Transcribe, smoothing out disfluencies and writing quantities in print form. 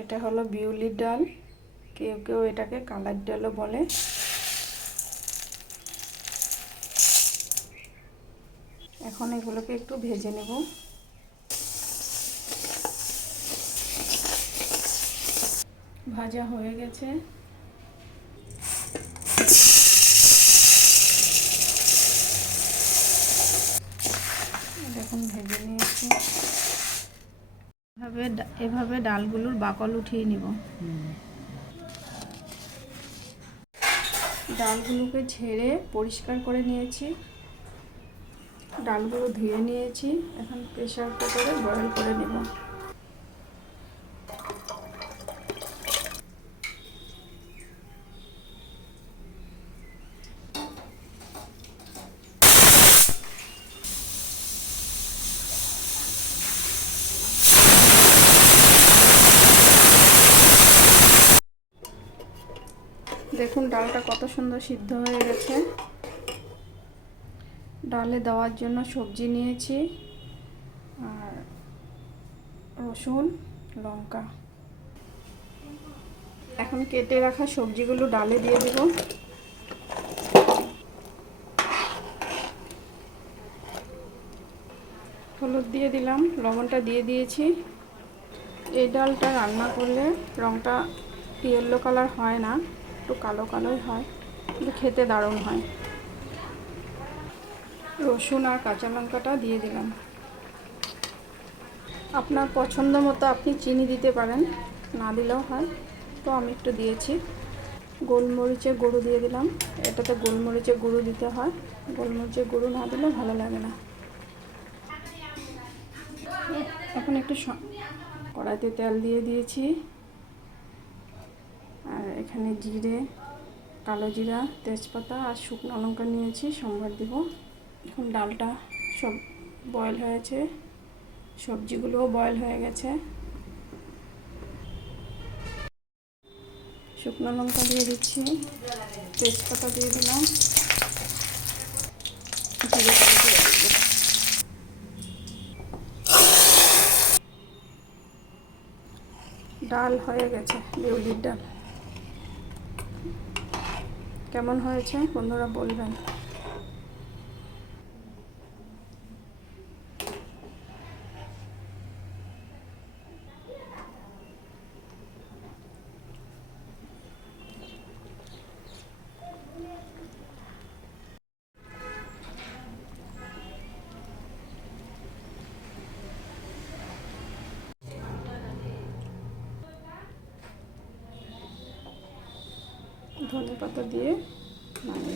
এটা হলো বিউলির ডাল, কেউ কেউ এটাকে কালার ডালও বলে। এখন এগুলোকে একটু ভেজে নেব। ভাজা হয়ে গেছে। দেখুন ভেজে নিয়েছি। এভাবে ডালগুলোর বাকল উঠিয়ে নিব। ডালগুলোকে ঝেড়ে পরিষ্কার করে নিয়েছি, ডালগুলো ধুয়ে নিয়েছি। এখন প্রেসার কুকারে বয়েল করে নেব। দেখুন ডালটা কত সুন্দর সিদ্ধ হয়ে গেছে। ডালে দেওয়ার জন্য সবজি নিয়েছি, আর রসুন, লঙ্কা। এখন কেটে রাখা সবজিগুলো ডালে দিয়ে দেব। হলুদ দিয়ে দিলাম, লবণটা দিয়ে দিয়েছি। এই ডালটা রান্না করলে রঙটা ইয়েলো কালার হয় না, একটু কালো কালোই হয়, কিন্তু খেতে দারুণ হয়। রসুন আর কাঁচা লঙ্কাটা দিয়ে দিলাম। আপনার পছন্দ মতো আপনি চিনি দিতে পারেন, না দিলেও হয়, তো আমি একটু দিয়েছি। গোলমরিচের গুঁড়ো দিয়ে দিলাম। এটাতে গোলমরিচের গুঁড়ো দিতে হয়, গোলমরিচের গুঁড়ো না দিলে ভালো লাগে না। এখন একটু কড়াইতে তেল দিয়ে দিয়েছি, আর এখানে জিরে, কালো জিরা, তেজপাতা আর শুকনো লঙ্কা নিয়েছি, সম্বার দিব। এখন ডালটা সব বয়েল হয়েছে, সবজিগুলোও বয়েল হয়ে গেছে। শুকনো লঙ্কা দিয়ে দিচ্ছি, তেজপাতা দিয়ে দিলাম, জিরে দিয়ে দিলাম। ডাল হয়ে গেছে, বিউলির ডাল। কেমন হয়েছে বন্ধুরা বলবেন। ধনেপাতা দিয়ে নামিয়ে